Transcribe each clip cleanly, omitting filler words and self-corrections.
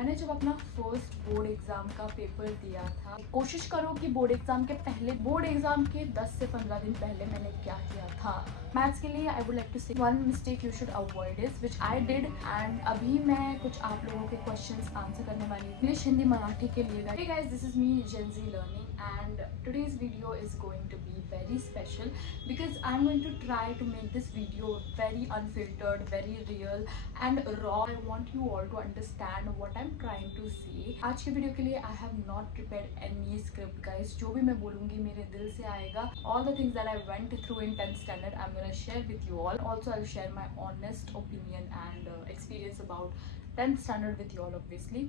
मैंने जब अपना फर्स्ट बोर्ड एग्जाम का पेपर दिया था, कोशिश करो कि बोर्ड एग्जाम के पहले, बोर्ड एग्जाम के 10 से 15 दिन पहले मैंने क्या किया था। मैथ्स के लिए आई वुड लाइक टू से one mistake you should avoid is which I did. And अभी मैं कुछ आप लोगों के क्वेश्चंस आंसर करने वाली हूँ इंग्लिश, हिंदी, मराठी के लिए। Hey guys, this is me Gen-Z Learning and today's video is going to be very special because I'm going to try to make this video very unfiltered, very real and raw. I want you all to understand what I'm trying to say. आज के video के लिए I have not prepared any script guys. जो भी मैं बोलूँगी मेरे दिल से आएगा. All the things that I went through in 10th standard I'm gonna share with you all. Also I'll share my honest opinion and experience about 10th standard with you all obviously.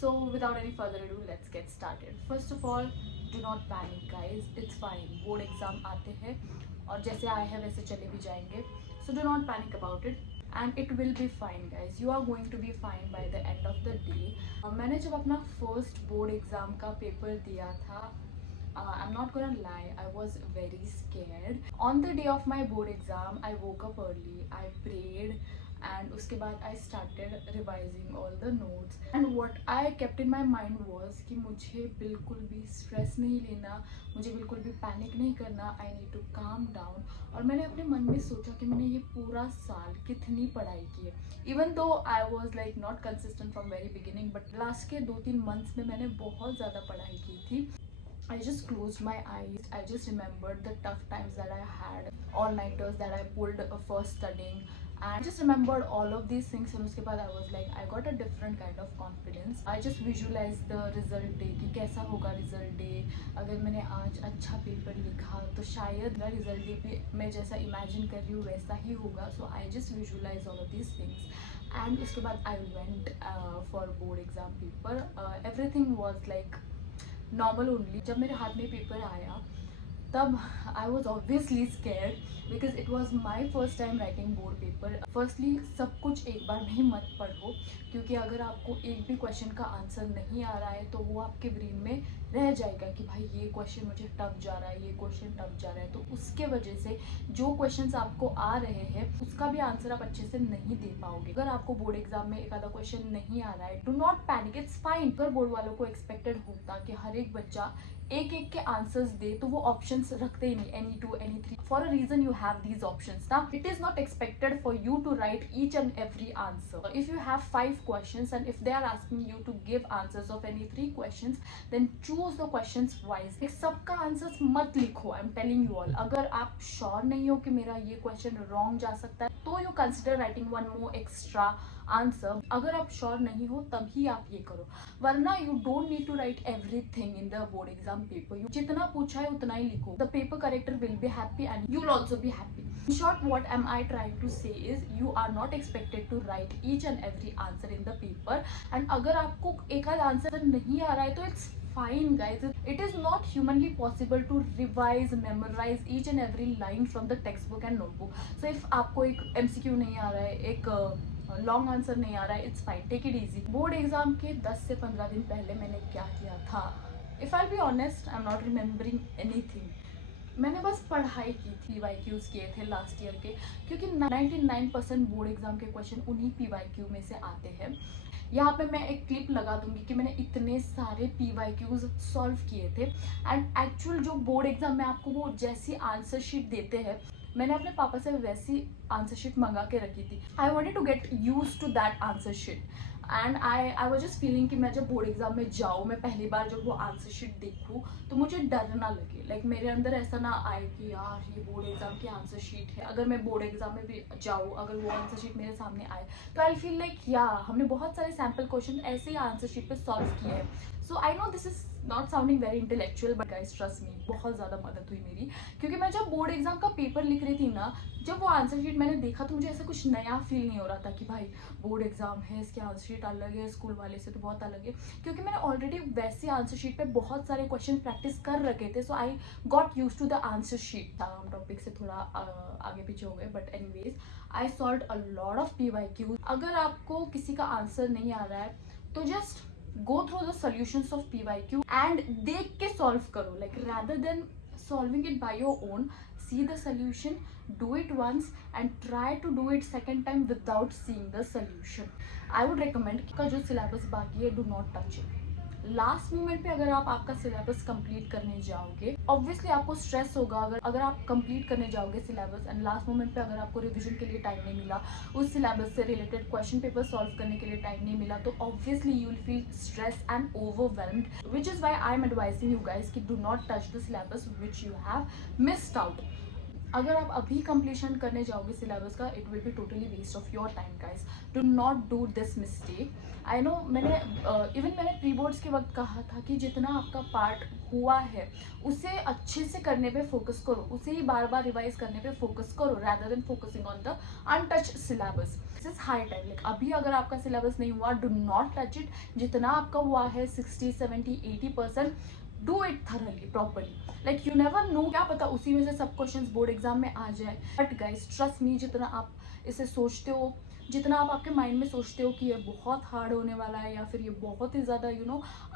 So without any further ado, let's get started. First of all, do not panic guys, it's fine. Board exam आते हैं और जैसे आए हैं वैसे चले भी जाएंगे. So do not panic about it and it will be fine guys. You are going to be fine by the end of the day. मैंने जब अपना फर्स्ट बोर्ड एग्जाम का पेपर दिया था, I'm not gonna lie, I was very scared. On the day of my board exam, I woke up early, I prayed and उसके बाद I started revising all the notes and what I kept in my mind was कि मुझे बिल्कुल भी stress नहीं लेना, मुझे बिल्कुल भी panic नहीं करना, I need to calm down. और मैंने अपने मन में सोचा कि मैंने ये पूरा साल कितनी पढ़ाई की है. Even though I was like not consistent from very beginning, but last के 2-3 months में मैंने बहुत ज़्यादा पढ़ाई की थी. I just closed my eyes. I just remembered the tough times that I had, all-nighters that I pulled for studying. And I just remembered all of these things and उसके बाद I was like, I got a different kind of confidence. I just visualized the result day कि कैसा होगा result day. अगर मैंने आज अच्छा paper लिखा तो शायद मेरा result day पे मैं जैसा imagine कर रही हूँ वैसा ही होगा. So I just visualized all of these things. And उसके बाद I went for board exam paper. Everything was like normal only. जब मेरे हाथ में पेपर आया तब I was obviously scared because it was my first time writing board paper. Firstly सब कुछ एक बार में मत पढ़ो क्योंकि अगर आपको एक भी क्वेश्चन का आंसर नहीं आ रहा है तो वो आपके ब्रेन में रह जाएगा कि भाई ये क्वेश्चन मुझे टफ जा रहा है, ये क्वेश्चन टफ जा रहा है. तो उसके वजह से जो क्वेश्चंस आपको आ रहे हैं उसका भी आंसर आप अच्छे से नहीं दे पाओगे. अगर आपको बोर्ड एग्जाम में एक आधा क्वेश्चन नहीं आ रहा है, do not panic, it's fine. अगर बोर्ड वालों को एक्सपेक्टेड होता कि हर एक बच्चा एक एक के आंसर्स दे तो वो ऑप्शंस रखते ही नहीं. any 2 any 3 for a reason you have these options. Now it is not expected for you to write each and every answer. If you have 5 questions and if they are asking you to give answers of any 3 questions, then choose the questions wisely. सबका answers मत लिखो. I am telling you all. अगर आप sure नहीं हो कि मेरा ये क्वेश्चन रॉन्ग जा सकता है तो you consider writing one more extra answer. अगर आप श्योर नहीं हो तभी आप ये करो, वरना you don't need to write everything in the board exam paper. You जितना पूछा है उतना ही लिखो. The paper corrector will be happy and you will also be happy. In short, what am I trying to say is you are not expected to write each and every answer in the paper. And अगर आपको एक आध answer नहीं आ रहा है तो it's fine guys. It is not humanly possible to revise, memorize each and every line from the textbook and notebook. So if आपको एक MCQ नहीं आ रहा है, एक लॉन्ग आंसर नहीं आ रहा है, it's fine, take it easy. Board exam के 10 से 15 दिन पहले मैंने क्या किया था, if I be honest, I am not remembering anything. मैंने बस पढ़ाई की थी. PYQs किए थे लास्ट ईयर के क्योंकि 99% बोर्ड एग्जाम के क्वेश्चन उन्हीं PYQ में से आते हैं. यहाँ पे मैं एक क्लिप लगा दूंगी कि मैंने इतने सारे PYQs सॉल्व किए थे. एंड एक्चुअल जो बोर्ड एग्जाम में आपको वो जैसी आंसर शीट देते हैं, मैंने अपने पापा से वैसी आंसर शीट मंगा के रखी थी. I wanted to get used to that answer sheet and I was just feeling कि मैं जब बोर्ड एग्जाम में जाऊँ, मैं पहली बार जब वो आंसर शीट देखूँ तो मुझे डर ना लगे. लाइक मेरे अंदर ऐसा ना आए कि यार ये बोर्ड एग्जाम की आंसर शीट है. अगर मैं बोर्ड एग्जाम में भी जाऊँ, अगर वो आंसर शीट मेरे सामने आए तो आई फील लाइक या हमने बहुत सारे सैम्पल क्वेश्चन ऐसे ही आंसर शीट पे सॉल्व किए हैं. So I know this is not sounding very intellectual but guys trust me, बहुत ज़्यादा मदद हुई मेरी. क्योंकि मैं जब बोर्ड एग्जाम का पेपर लिख रही थी ना, जब वो आंसर शीट मैंने देखा तो मुझे ऐसा कुछ नया फील नहीं हो रहा था कि भाई बोर्ड एग्जाम है, इसकी आंसर शीट अलग है, स्कूल वाले से तो बहुत अलग है. क्योंकि मैंने ऑलरेडी वैसे आंसर शीट पे बहुत सारे क्वेश्चन प्रैक्टिस कर रखे थे. So I got use to the answer sheet. हम टॉपिक से थोड़ा आगे पीछे हो गए but anyways I solved a lot of PYQ. अगर आपको किसी का आंसर नहीं आ रहा है तो just go through the solutions of PYQ and देख के solve करो. like rather than solving it by your own, see the solution, do it once and try to do it second time without seeing the solution. I would recommend का जो syllabus बाकी है, do not touch it. Last moment पे अगर आप आपका syllabus complete करने जाओगे, ऑब्वियसली आपको स्ट्रेस होगा अगर आप कंप्लीट करने जाओगे सिलेबस एंड लास्ट मोमेंट पे अगर आपको रिवीजन के लिए टाइम नहीं मिला, उस सिलेबस से रिलेटेड क्वेश्चन पेपर सॉल्व करने के लिए टाइम नहीं मिला, तो obviously you will feel stress and overwhelmed, which is why I am advising you guys कि do not touch the syllabus which you have missed out. अगर आप अभी कंप्लीशन करने जाओगे सिलेबस का, it will be totally waste of your time guys. Do not do this mistake. I know मैंने pre boards के वक्त कहा था कि जितना आपका पार्ट हुआ है उसे अच्छे से करने पे फोकस करो, उसे ही बार बार रिवाइज करने पे फोकस करो rather than focusing on the untouched syllabus. This is high time. Like अभी अगर आपका सिलेबस नहीं हुआ, do not touch it. जितना आपका हुआ है 60, 70, 80%, do it thoroughly, properly. Like you never know, क्या पता उसी में से सब क्वेश्चंस बोर्ड एग्जाम में आ जाए. बट गाइज ट्रस्ट मी, जितना आप इसे सोचते हो, जितना आप आपके माइंड में सोचते हो कि ये बहुत हार्ड होने वाला है या फिर ये बहुत ही ज़्यादा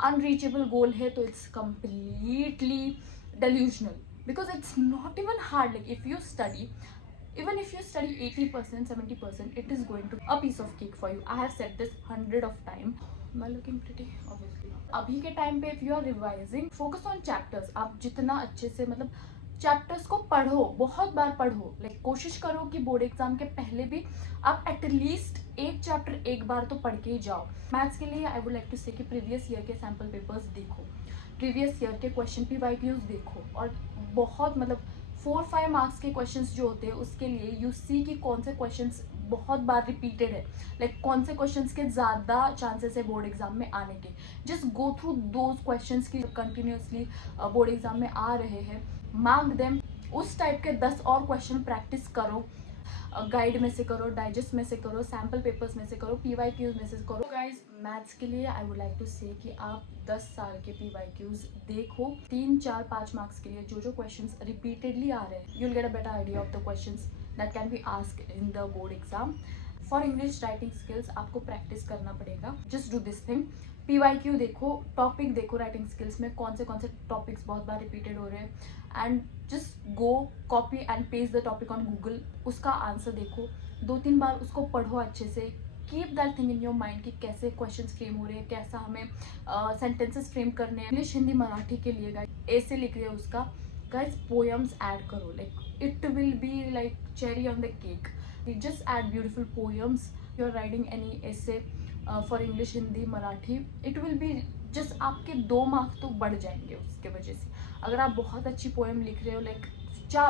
अनरीचेबल गोल है, तो it's completely delusional, because it's not even hard. Like if you study, even if you study 80%, 70%, it is going to be a piece of cake for you. I have said this 100 of time. Am I looking pretty? Obviously. अभी के time पे if you are revising, focus on chapters. आप जितना अच्छे से chapters को पढ़ो, बहुत बार पढ़ो. लाइक कोशिश करो कि बोर्ड एग्जाम के पहले भी आप एटलीस्ट एक चैप्टर एक बार तो पढ़ के ही जाओ. मैथ्स के लिए आई वुड लाइक टू से कि प्रीवियस ईयर के सैम्पल पेपर्स देखो, प्रीवियस ईयर के क्वेश्चन PYQs देखो, और बहुत 4-5 मार्क्स के क्वेश्चंस जो होते हैं उसके लिए यू सी कि कौन से क्वेश्चंस बहुत बार रिपीटेड है, लाइक कौन से क्वेश्चंस के ज़्यादा चांसेस है बोर्ड एग्जाम में आने के. Just go through those questions की कंटिन्यूसली बोर्ड एग्जाम में आ रहे हैं, मार्क देम. उस टाइप के 10 और क्वेश्चन प्रैक्टिस करो, गाइड में से करो, डाइजेस्ट में से करो, सैम्पल पेपर्स में से करो, PYQs में से करो. गाइज मैथ्स के लिए आई वुड लाइक टू से कि आप 10 साल के PYQs देखो, 3, 4, 5 मार्क्स के लिए जो क्वेश्चंस रिपीटेडली आ रहे हैं, you will get a better idea of the questions that can be asked in the board exam. For English writing skills आपको प्रैक्टिस करना पड़ेगा. Just do this thing. PYQ देखो, टॉपिक देखो, राइटिंग स्किल्स में कौन से टॉपिक्स बहुत बार repeated हो रहे हैं, and just go copy and paste the topic on Google. उसका आंसर देखो, 2-3 बार उसको पढ़ो अच्छे से. Keep that thing in your mind कि कैसे क्वेश्चंस फ्रेम हो रहे हैं, कैसा हमें सेंटेंसेस फ्रेम करने हैं. इंग्लिश, हिंदी, मराठी के लिए गाइस ऐसे लिख रहे हो उसका, गाइस पोएम्स ऐड करो. Like it will be like cherry on the cake. Just add beautiful poems. You are writing any essay for English, Hindi, Marathi, it will be just आपके 2 मार्क्स तो बढ़ जाएंगे उसके वजह से. अगर आप बहुत अच्छी पोएम लिख रहे हो, लाइक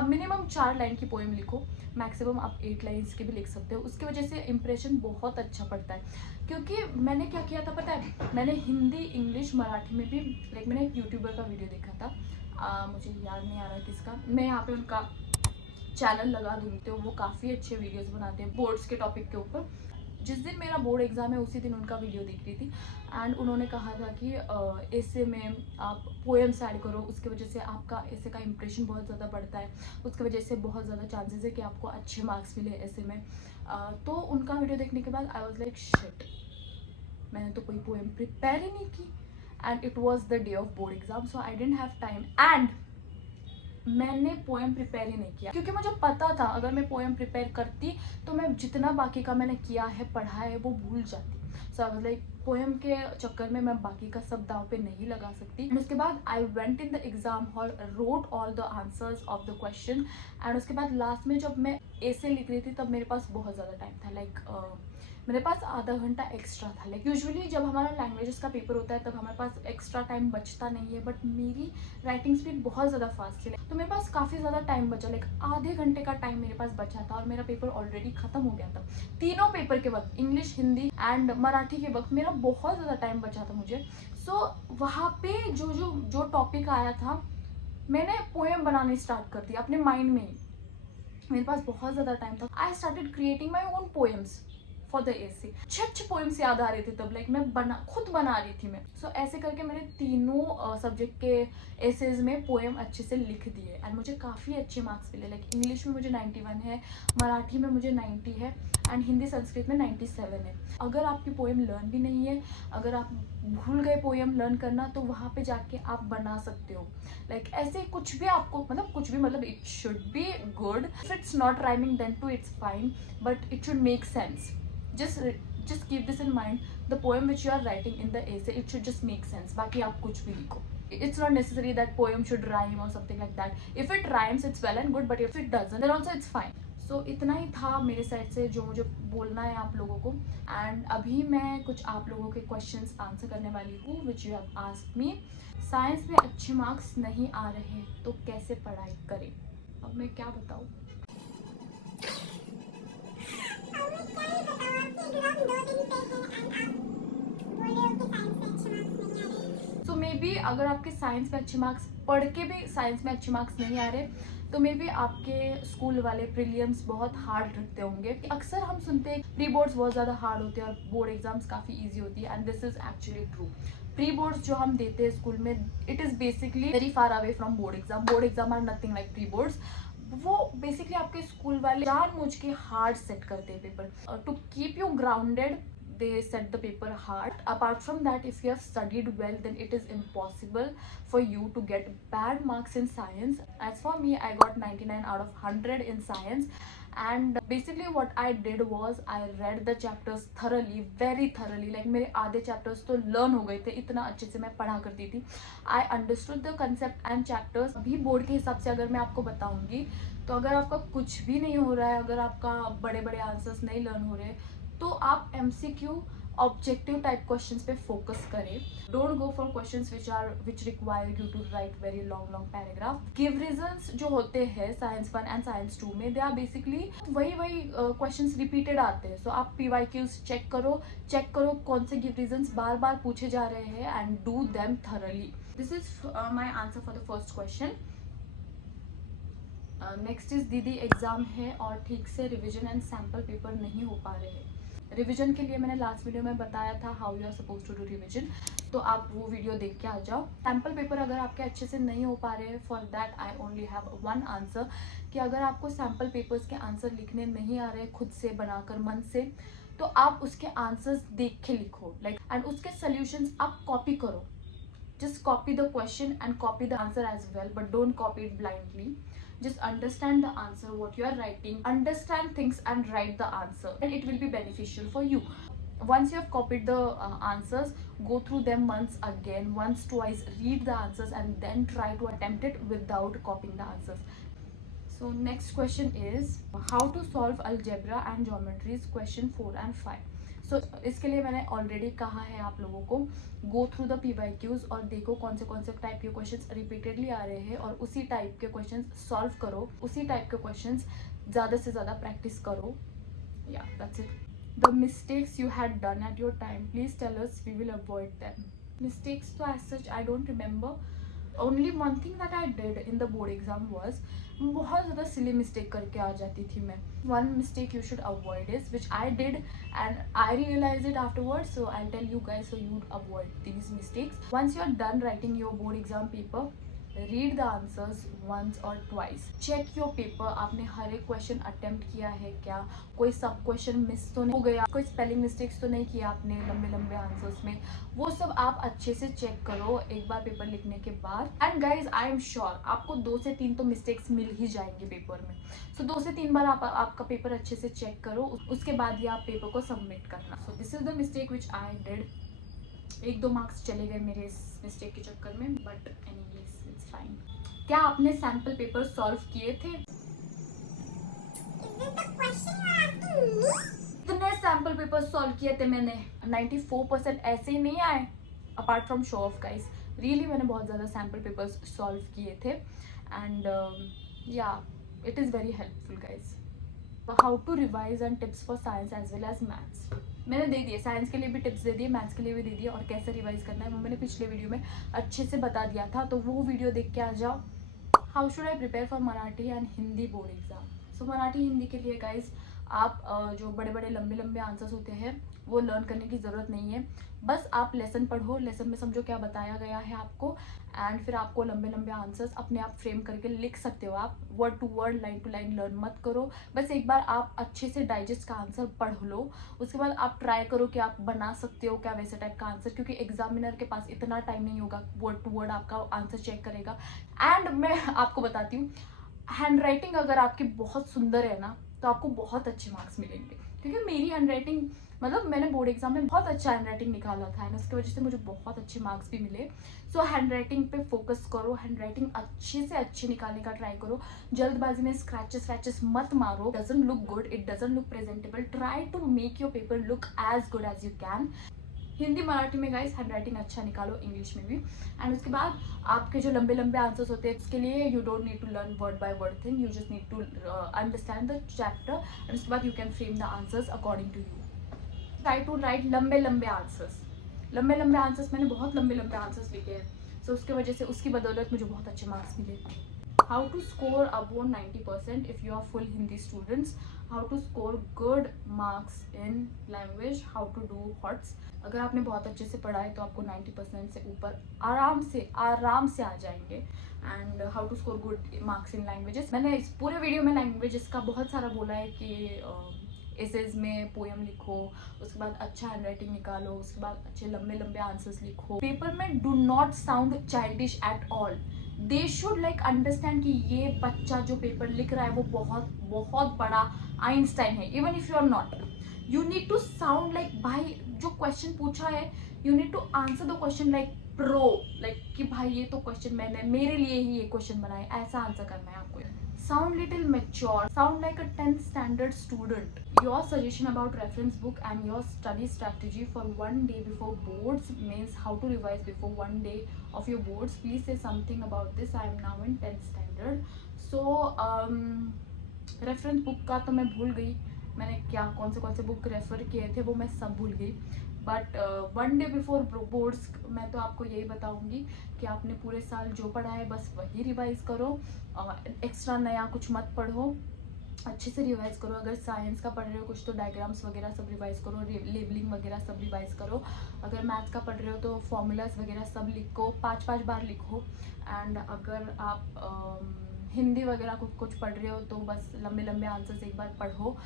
मिनिमम 4 लाइन की पोएम लिखो, मैक्सिमम आप 8 लाइन्स की भी लिख सकते हो. उसकी वजह से इंप्रेशन बहुत अच्छा पड़ता है. क्योंकि मैंने क्या किया था पता है, मैंने हिंदी, इंग्लिश, मराठी में भी लाइक मैंने एक यूट्यूबर का वीडियो देखा था, मुझे याद नहीं आ रहा किसका, मैं यहाँ पे उनका चैनल लगा दूँगी, तो वो काफ़ी अच्छे वीडियोज़ बनाते हैं बोर्ड्स के टॉपिक के ऊपर. जिस दिन मेरा बोर्ड एग्ज़ाम है उसी दिन उनका वीडियो देख रही थी, एंड उन्होंने कहा था कि ऐसे में आप पोएम्स ऐड करो, उसकी वजह से आपका ऐसे का इंप्रेशन बहुत ज़्यादा बढ़ता है, उसकी वजह से बहुत ज़्यादा चांसेस है कि आपको अच्छे मार्क्स मिले ऐसे में. तो उनका वीडियो देखने के बाद आई वॉज लाइक शिट, मैंने तो कोई पोएम प्रिपेयर ही नहीं की, and it was the day of board exam, so I didn't have time, and मैंने पोएम प्रिपेयर ही नहीं किया. क्योंकि मुझे पता था अगर मैं पोएम प्रिपेयर करती तो मैं जितना बाकी का मैंने किया है, पढ़ा है, वो भूल जाती. सो आई वाज लाइक पोएम के चक्कर में मैं बाकी का सब दाव पे नहीं लगा सकती. उसके बाद I went in the exam hall, wrote all the answers of the question, and उसके बाद लास्ट में जब मैं ऐसे लिख रही थी तब मेरे पास बहुत ज़्यादा टाइम था. लाइक मेरे पास आधा घंटा एक्स्ट्रा था. लाइक यूजुअली जब हमारा लैंग्वेजेस का पेपर होता है तब हमारे पास एक्स्ट्रा टाइम बचता नहीं है, बट मेरी राइटिंग स्पीड बहुत ज़्यादा फास्ट थी, तो मेरे पास काफ़ी ज़्यादा टाइम बचा. लाइक आधे घंटे का टाइम मेरे पास बचा था, और मेरा पेपर ऑलरेडी ख़त्म हो गया था. तीनों पेपर के वक्त, इंग्लिश, हिंदी एंड मराठी के वक्त मेरा बहुत ज़्यादा टाइम बचा था मुझे. सो वहाँ पे जो टॉपिक आया था, मैंने पोएम बनानी स्टार्ट कर दिया अपने माइंड में ही. मेरे पास बहुत ज़्यादा टाइम था. I started creating my own poems for the essay. अच्छे अच्छे पोएम्स याद आ रहे थे तब, लाइक मैं खुद बना रही थी मैं। सो ऐसे करके मैंने तीनों सब्जेक्ट के एसेज में पोएम अच्छे से लिख दिए एंड मुझे काफ़ी अच्छे मार्क्स मिले। लाइक इंग्लिश में मुझे 91 है, मराठी में मुझे 90 है एंड हिंदी संस्कृत में 97 है। अगर आपकी पोएम लर्न भी नहीं है, अगर आप भूल गए पोएम लर्न करना, तो वहाँ पे जाके आप बना सकते हो। लाइक ऐसे कुछ भी आपको, मतलब कुछ भी, मतलब it should be good. If it's not rhyming then too it's fine, but it should make sense. just keep this in mind, the poem which you are writing in the essay, it should just make sense. बाकी आप कुछ भी लिखो, it's not necessary that poem should rhyme or something like that. If it rhymes it's well and good, but if it doesn't then also it's fine. So इतना ही था मेरे side से जो मुझे बोलना है आप लोगों को। एंड अभी मैं कुछ आप लोगों के क्वेश्चंस आंसर करने वाली हूँ विच you have asked me. Science में अच्छे मार्क्स नहीं आ रहे तो कैसे पढ़ाई करें? अब मैं क्या बताऊँ। सो मे बी अगर आपके साइंस में अच्छे मार्क्स, पढ़ के भी साइंस में अच्छे मार्क्स नहीं आ रहे, तो मे बी आपके स्कूल वाले प्रीलिम्स बहुत हार्ड रखते होंगे। अक्सर हम सुनते हैं प्री बोर्ड्स बहुत ज़्यादा हार्ड होते हैं और बोर्ड एग्जाम्स काफ़ी ईजी होती है, and this is actually true. Pre boards जो हम देते हैं स्कूल में, it is basically very far away from board exam. Board exam are nothing like pre boards. वो बेसिकली आपके स्कूल वाले जानबूझ के हार्ड सेट करते हैं paper to keep you grounded. They set the paper hard. Apart from that, if you have studied well, then it is impossible for you to get bad marks in science. As for me, I got 99 out of 100 in science, and basically what I did was I read the chapters thoroughly, very thoroughly. Like मेरे आधे chapters तो learn हो गए थे, इतना अच्छे से मैं पढ़ा करती थी। I understood the concept and chapters. अभी बोर्ड के हिसाब से अगर मैं आपको बताऊंगी, तो अगर आपका कुछ भी नहीं हो रहा है, अगर आपका बड़े बड़े आंसर्स नहीं लर्न हो रहे, तो आप MCQ ऑब्जेक्टिव टाइप क्वेश्चंस पे फोकस करें। Don't go for questions which require you to write very long paragraph. Give reasons जो होते हैं साइंस 1 एंड साइंस 2 में, दे आर बेसिकली वही क्वेश्चंस रिपीटेड आते हैं। सो आप PYQs चेक करो कौन से गिव रीजंस बार बार पूछे जा रहे हैं and do them thoroughly. This is my answer for the first question. Next is दीदी एग्जाम है और ठीक से रिविजन एंड सैम्पल पेपर नहीं हो पा रहे हैं। रिवीजन के लिए मैंने लास्ट वीडियो में बताया था how you are suppose to do revision, तो आप वो वीडियो देख के आ जाओ। सैम्पल पेपर अगर आपके अच्छे से नहीं हो पा रहे हैं, for that I only have one answer, कि अगर आपको सैम्पल पेपर्स के आंसर लिखने नहीं आ रहे खुद से बनाकर मन से, तो आप उसके आंसर्स देख के लिखो, लाइक एंड उसके सोल्यूशंस आप कॉपी करो। Just copy the question and copy the answer as well, but don't copy it blindly. Just understand the answer, what you are writing, understand things and write the answer, and it will be beneficial for you. Once you have copied the answers, go through them once, twice, read the answers and then try to attempt it without copying the answers. So next question is how to solve algebra and geometries question 4 and 5. सो इसके लिए मैंने already कहा है आप लोगों को, go through the PYQs और देखो कौन से टाइप के क्वेश्चंस रिपीटेडली आ रहे हैं और उसी टाइप के क्वेश्चंस सॉल्व करो, उसी टाइप के क्वेश्चंस ज़्यादा से ज़्यादा प्रैक्टिस करो। Yeah that's it. The mistakes you had done at your time please tell us, we will avoid them. Mistakes तो as such I don't remember. Only one thing that I did in the board exam was, बहुत ज़्यादा silly mistake करके आ जाती थी मैं। One mistake you should avoid is which I did and I realise it afterward, so I tell you guys so you avoid these mistakes. Once you are done writing your board exam paper, read the answers once और twice, check your paper, आपने हर एक question attempt किया है क्या, कोई सब question miss तो नहीं हो गया, कोई स्पेलिंग मिस्टेक्स तो नहीं किया आपने लंबे आंसर्स में, वो सब आप अच्छे से चेक करो एक बार पेपर लिखने के बाद। And guys I am sure आपको 2 से 3 तो मिस्टेक्स मिल ही जाएंगे पेपर में। सो 2 से 3 बार आपका पेपर अच्छे से चेक करो, उसके बाद ही आप पेपर को सबमिट करना। So this is the mistake which I did. 1-2 marks चले गए मेरे इस मिस्टेक के चक्कर में, बट एनीवेज इट्स फाइन। क्या आपने सैम्पल पेपर सॉल्व किए थे? कितने सैम्पल पेपर सॉल्व किए थे मैंने? 94% ऐसे ही नहीं आए, apart from show off guys. Really मैंने बहुत ज़्यादा सैम्पल पेपर्स सॉल्व किए थे एंड या it is very helpful guys. How to revise and tips for science as well as maths, मैंने दे दिए, साइंस के लिए भी टिप्स दे दिए, मैथ्स के लिए भी दे दिए, और कैसे रिवाइज करना है वो मैंने पिछले वीडियो में अच्छे से बता दिया था, तो वो वीडियो देख के आ जाओ। How should I prepare for Marathi and Hindi board exam? So Marathi Hindi के लिए गाइज आप जो बड़े बड़े लंबे लंबे आंसर्स होते हैं वो लर्न करने की ज़रूरत नहीं है। बस आप लेसन पढ़ो, लेसन में समझो क्या बताया गया है आपको, एंड फिर आपको लंबे लंबे आंसर्स अपने आप फ्रेम करके लिख सकते हो। आप word to word, line to line learn मत करो। बस एक बार आप अच्छे से डाइजेस्ट का आंसर पढ़ लो, उसके बाद आप ट्राई करो कि आप बना सकते हो क्या वैसे टाइप का आंसर, क्योंकि एग्जामिनर के पास इतना टाइम नहीं होगा वर्ड टू वर्ड आपका आंसर चेक करेगा। एंड मैं आपको बताती हूँ, हैंड राइटिंग अगर आपकी बहुत सुंदर है ना तो आपको बहुत अच्छे मार्क्स मिलेंगे, क्योंकि मेरी हैंड राइटिंग, मतलब मैंने बोर्ड एग्जाम में बहुत अच्छा हैंड राइटिंग निकाला था एंड उसकी वजह से मुझे बहुत अच्छे मार्क्स भी मिले। सो हैंड राइटिंग पे फोकस करो, हैंड राइटिंग अच्छे से अच्छे निकालने का ट्राई करो। जल्दबाजी में स्क्रैचेस मत मारो, doesn't look good, it doesn't look presentable. Try to make your paper look as good as you can. Hindi Marathi में गाइस हैंड राइटिंग अच्छा निकालो, इंग्लिश में भी। एंड उसके बाद आपके जो लंबे लंबे आंसर्स होते हैं इसके लिए you don't need to learn word by word thing, you just need to understand the chapter and उसके बाद you can frame the answers according to you. Try to write लंबे लंबे आंसर्स। लंबे लंबे आंसर्स, मैंने बहुत लंबे लंबे आंसर्स लिखे हैं, सो उसके वजह से उसकी बदौलत मुझे बहुत अच्छे मार्क्स मिले। How to score above 90% if you are full Hindi students, how to score good marks in language, how to do HOTS। अगर आपने बहुत अच्छे से पढ़ा है तो आपको 90% से ऊपर आराम से आ जाएंगे। And how to score good marks in languages, मैंने इस पूरे वीडियो में लैंग्वेजेस का बहुत सारा बोला है कि एसेज में पोएम लिखो, उसके बाद अच्छा हैंड राइटिंग निकालो, उसके बाद अच्छे लंबे लंबे आंसर्स लिखो। पेपर में do not sound childish at all, they should like understand कि ये बच्चा जो पेपर लिख रहा है वो बहुत बहुत बड़ा आइंस्टाइन है। Even if you are not, you need to sound like, भाई जो क्वेश्चन पूछा है you need to answer the question like pro, like कि भाई ये तो क्वेश्चन मैंने मेरे लिए ही ये क्वेश्चन बनाया, ऐसा आंसर करना है आपको। Sound little mature, sound like a 10th standard student. Your suggestion about reference book and your study strategy for one day before boards, means how to revise before one day of your boards. Please say something about this. I am now in 10th standard. So reference book का तो मैं भूल गई, मैंने कौन से book refer किए थे वो मैं सब भूल गई। But one day before boards मैं तो आपको यही बताऊंगी कि आपने पूरे साल जो पढ़ा है बस वही रिवाइज करो, एक्स्ट्रा नया कुछ मत पढ़ो, अच्छे से रिवाइज करो। अगर साइंस का पढ़ रहे हो कुछ तो डायग्राम्स वगैरह सब रिवाइज करो, लेबलिंग वगैरह सब रिवाइज करो। अगर मैथ्स का पढ़ रहे हो तो फॉर्मूलाज वगैरह सब लिखो, 5-5 बार लिखो। एंड अगर आप हिंदी वगैरह कुछ पढ़ रहे हो तो बस लंबे लंबे आंसर्स एक बार पढ़ो,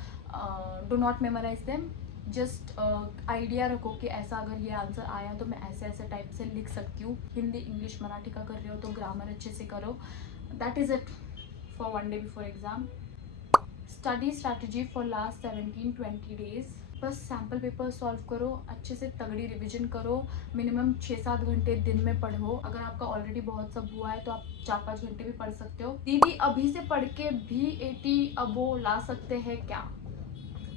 do not memorise them, just idea रखो कि ऐसा अगर ये आंसर आया तो मैं ऐसे ऐसे टाइप से लिख सकती हूँ। हिंदी इंग्लिश मराठी का कर रहे हो तो ग्रामर अच्छे से करो। That is it for one day before exam. Study strategy for last 17-20 days, बस सैम्पल पेपर सॉल्व करो, अच्छे से तगड़ी रिविजन करो, मिनिमम 6-7 घंटे दिन में पढ़ो। अगर आपका ऑलरेडी बहुत सब हुआ है तो आप 4-5 घंटे भी पढ़ सकते हो। दीदी अभी से पढ़ के भी 80 अबो ला सकते हैं क्या,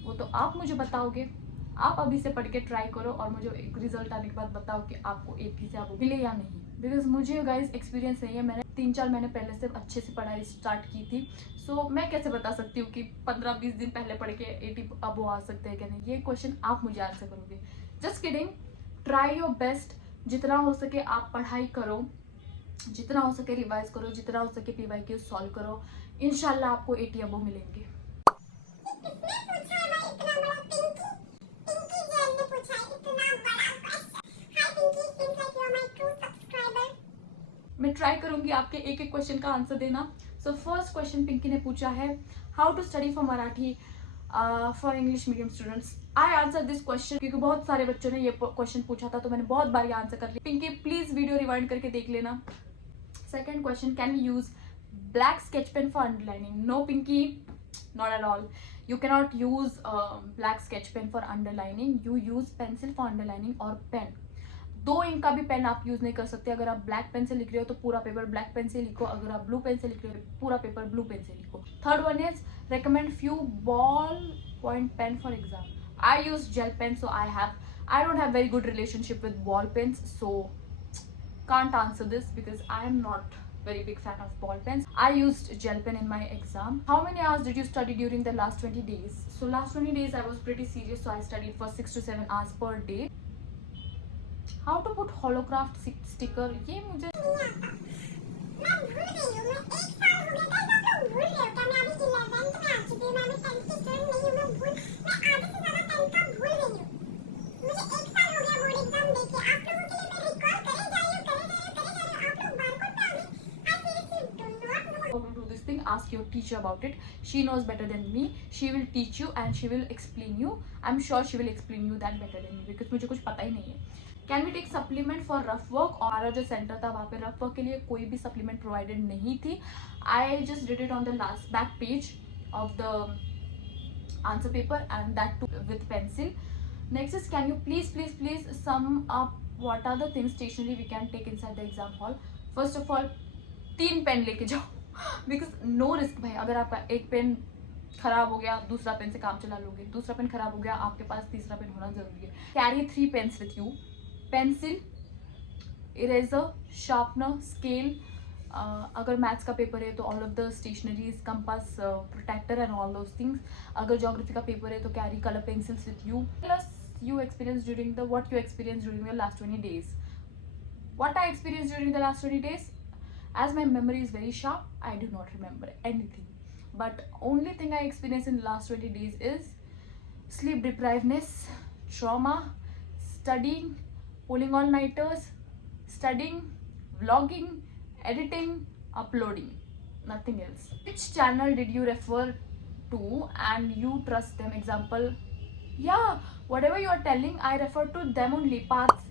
वो तो आप मुझे बताओगे। आप अभी से पढ़ के ट्राई करो और मुझे एक रिजल्ट आने के बाद बताओ कि आपको 80 से आप मिले या नहीं। बिकॉज मुझे गाइस एक्सपीरियंस नहीं है, मैंने 3-4 महीने पहले से अच्छे से पढ़ाई स्टार्ट की थी। सो मैं कैसे बता सकती हूँ कि 15-20 दिन पहले पढ़ के 80 अब आ सकते हैं क्या नहीं, ये क्वेश्चन आप मुझे आंसर करोगे। Just kidding, try your best, जितना हो सके आप पढ़ाई करो, जितना हो सके रिवाइज करो, जितना हो सके PYQ सॉल्व करो, इंशाल्लाह आपको 80 अबो मिलेंगे। मैं ट्राई करूंगी आपके एक एक क्वेश्चन का आंसर देना। सो फर्स्ट क्वेश्चन पिंकी ने पूछा है, how to study for Marathi for English medium students. I answer this question क्योंकि बहुत सारे बच्चों ने ये क्वेश्चन पूछा था तो मैंने बहुत बार ये आंसर कर लिया। पिंकी प्लीज वीडियो रिवाइंड करके देख लेना। Second question, can we use black sketch pen for underlining. No Pinky, not at all. You cannot use black sketch pen for underlining. You use pencil for underlining or pen. 2 ink का भी pen आप use नहीं कर सकते। अगर आप black pen से लिख रहे हो तो पूरा पेपर ब्लैक पेन से लिखो, अगर आप ब्लू पेन से लिख रहे हो पूरा पेपर ब्लू पेन से लिखो। Third one is recommend few ball point pen for exam. I use gel pen, so I don't have very good relationship with ball pens, so can't answer this because I am not very big fan of ball pens. I used gel pen in my exam. How many hours did you study during the last 20 days? So last 20 days I was pretty serious, so I studied for 6 to 7 hours per day. How to put holographed sticker? ये मुझे मैं भूल गई हूँ, मैं 1 साल हो गया गाइस, आप लोग भूल गए हो क्या? मैं अभी 11th में आ चुकी हूँ, मैं अभी 10th की स्टूडेंट नहीं हूँ, मैं आधे से ज्यादा 10th का भूल गई हूँ। मुझे 1 साल हो गया बोर्ड एग्जाम देके, आप लोगों के लिए मैं रिकॉल करे जा रही हूँ, आप लोग बार बार पे आ गए। I seriously do not know how to do this thing. Ask your teacher about it. She knows better than me. She will teach you and she will explain you. I'm sure she will explain you that better than me because मुझे कुछ पता ही नहीं है. Can we take supplement for rough work? और हमारा जो centre था वहाँ पे रफ वर्क के लिए कोई भी सप्लीमेंट प्रोवाइडेड नहीं थी. I just did it on the last back page of the answer paper and that too with pencil. Next is, can you please sum up what are the things stationery we can take inside the exam hall. First of all, 3 pen लेके जाओ because no risk भाई. अगर आपका एक pen खराब हो गया, दूसरा पेन से काम चला लोगे, दूसरा पेन खराब हो गया, आपके पास तीसरा पेन होना जरूरी है. Carry 3 pens with you. Pencil, eraser, sharpener, scale. अगर मैथ्स का पेपर है तो all of the stationeries, compass, protractor and all those things. अगर ज्योग्राफी का पेपर है तो carry colour pencils with you. Plus you experience during the what you experienced during the last 20 days. What I experienced during the last 20 days, as my memory is very sharp, I do not remember anything. But only thing I experienced in the last 20 days is sleep deprivedness, trauma, studying, pulling all nighters, studying, vlogging, editing, uploading, nothing else. Which channel did you refer to and you trust them? Example, yeah, whatever you are telling, I refer to them only.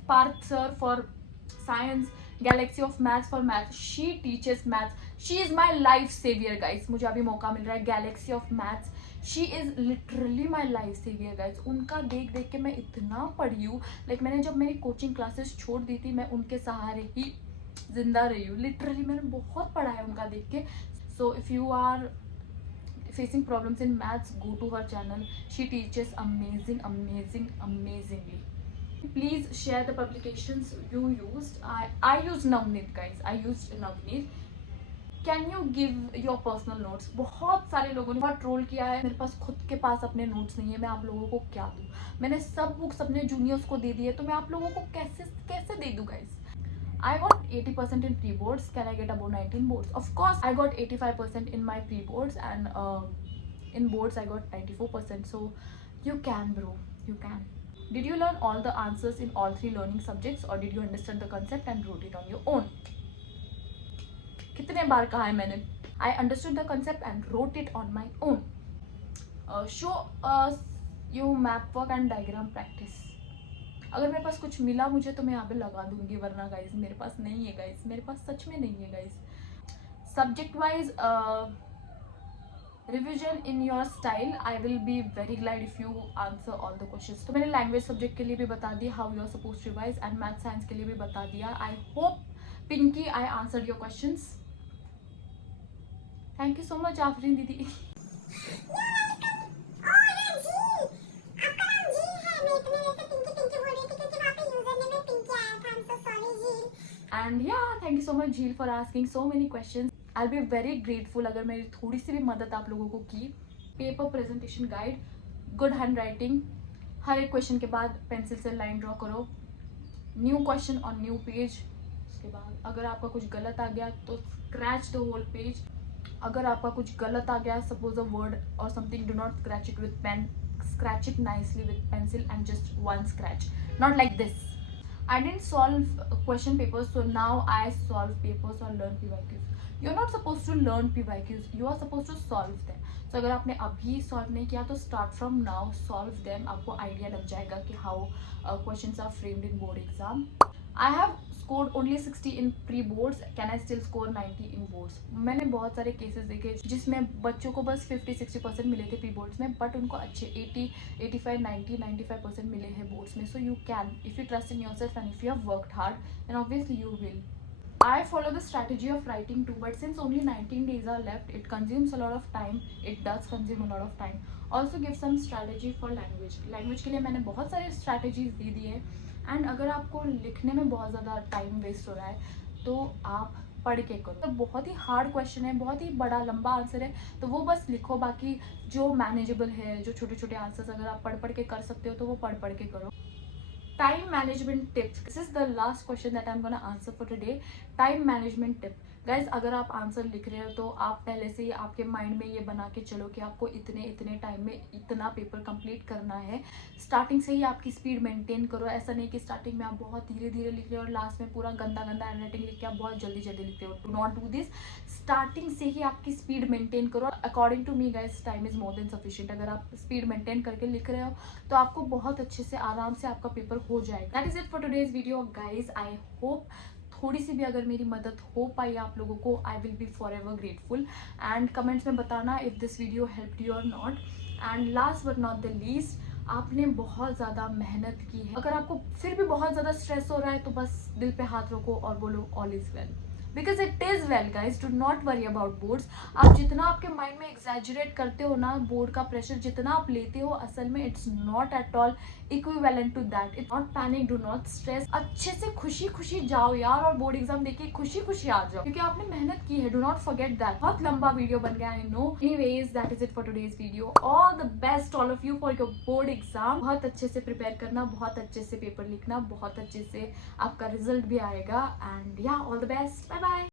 Parth sir for science, Galaxy of Maths for maths. She teaches maths. She is my life savior guys. मुझे अभी मौका मिल रहा है. Galaxy of Maths, she is literally my life savior guys. उनका देख देख के मैं इतना पढ़ी हूँ. Like मैंने जब मेरी कोचिंग क्लासेस छोड़ दी थी, मैं उनके सहारे ही जिंदा रही हूँ. लिटरली मैंने बहुत पढ़ा है उनका देख के. So if you are facing problems in maths, go to her channel. She teaches amazingly. Please share the publications you used. I used Navneet guys. I used Navneet. Can you give your personal notes? बहुत सारे लोगों ने बहुत troll किया है. मेरे पास खुद के पास अपने नोट्स नहीं है. मैं आप लोगों को क्या दूँ? मैंने सब बुक्स अपने जूनियर्स को दे दी है, तो मैं आप लोगों को कैसे दे दूँ guys? I got 80% in pre-boards. Can I get above 19 boards? Of course, I got 85% in my pre-boards and in boards I got 94%. So you can, bro, you can. Did you learn all the answers in all 3 learning subjects or did you understand the concept and wrote it on your own? कितने बार कहा है मैंने? I understood the concept and wrote it on my own. Show us you map work and diagram practice. अगर मेरे पास कुछ मिला मुझे तो मैं यहाँ पे लगा दूंगी, वरना गाइज मेरे पास नहीं है गाइज. मेरे पास सच में नहीं है guys. Subject wise revision in your style, I will be very glad if you answer all the questions. तो मैंने लैंग्वेज सब्जेक्ट के लिए भी बता दिया how you are suppose to revise and math science के लिए भी बता दिया. I hope Pinky I answered your questions. Thank you so much Afreen दीदी. And yeah, thank you so much Jheel for asking so many questions. I'll be very grateful अगर मेरी थोड़ी सी भी मदद आप लोगों को की. Paper presentation guide, good handwriting. हर एक क्वेश्चन के बाद पेंसिल से लाइन ड्रॉ करो. New question on new page. उसके बाद अगर आपका कुछ गलत आ गया तो स्क्रैच द होल पेज. अगर आपका कुछ गलत आ गया, suppose a word or something, do not scratch it with pen. Scratch it nicely with pencil and just one scratch, not like this. I didn't solve question papers, so now I solve papers or learn PYQs. You're not supposed to learn PYQs, you are supposed to solve them. So अगर आपने अभी solve नहीं किया तो start from now, solve them. आपको idea लग जाएगा कि how questions are framed in board exam. I have scored only 60 in pre-boards. Can I still score 90 in boards? मैंने बहुत सारे केसेस देखे जिसमें बच्चों को बस 50-60% मिले थे प्री बोर्ड्स में, बट उनको अच्छे 80-85-90-95% मिले हैं बोर्ड्स में. So you can, if you trust in yourself and if you have worked hard, then obviously you will. I follow the strategy of writing too, but since only 19 days are left, it consumes a lot of time. It does consume a lot of time. Also give some strategy for language. Language के लिए मैंने बहुत सारे strategies दे दी है. And अगर आपको लिखने में बहुत ज़्यादा टाइम वेस्ट हो रहा है तो आप पढ़ के करो. तो बहुत ही हार्ड क्वेश्चन है, बहुत ही बड़ा लंबा आंसर है, तो वो बस लिखो. बाकी जो मैनेजेबल है, जो छोटे छोटे आंसर्स अगर आप पढ़ के कर सकते हो तो वो पढ़ के करो. Time management tips. This is the last question that I'm gonna answer for today. Time management tip. Guys अगर आप आंसर लिख रहे हो तो आप पहले से ही आपके माइंड में ये बना के चलो कि आपको इतने इतने टाइम में इतना पेपर कंप्लीट करना है। स्टार्टिंग से ही आपकी स्पीड मेंटेन करो। ऐसा नहीं कि स्टार्टिंग में आप बहुत धीरे धीरे लिख रहे हो और लास्ट में पूरा गंदा गंदा हैंडराइटिंग लिख के आप बहुत जल्दी जल्दी लिखते हो। Do not do this. Starting से ही आपकी स्पीड मेंटेन करो। According to me guys time is more than sufficient. अगर आप स्पीड मेंटेन करके लिख रहे हो तो आपको बहुत अच्छे से आराम से आपका पेपर हो जाएगा। That is it for today's video guys. I hope थोड़ी सी भी अगर मेरी मदद हो पाई आप लोगों को, I will be forever grateful. And comments में बताना if this video helped you और not. And last but not the least, आपने बहुत ज़्यादा मेहनत की है। अगर आपको फिर भी बहुत ज़्यादा स्ट्रेस हो रहा है तो बस दिल पे हाथ रखो और बोलो all is well, because it is well guys. Do not worry about boards. आप जितना आपके माइंड में एग्जैजरेट करते हो ना बोर्ड का प्रेशर जितना आप लेते हो, असल में it's not at all equivalent to that. It not panic, do not stress. अच्छे से खुशी खुशी जाओ यार और बोर्ड एग्जाम देके खुशी खुशी आ जाओ, क्योंकि आपने मेहनत की है। Do not forget that. बहुत लंबा वीडियो बन गया, I know. Anyways that is it for today's video. All the best all of you for your board exam. बहुत अच्छे से प्रिपेयर करना, बहुत अच्छे से पेपर लिखना, बहुत अच्छे से आपका रिजल्ट भी आएगा। And yeah all the best, bye bye.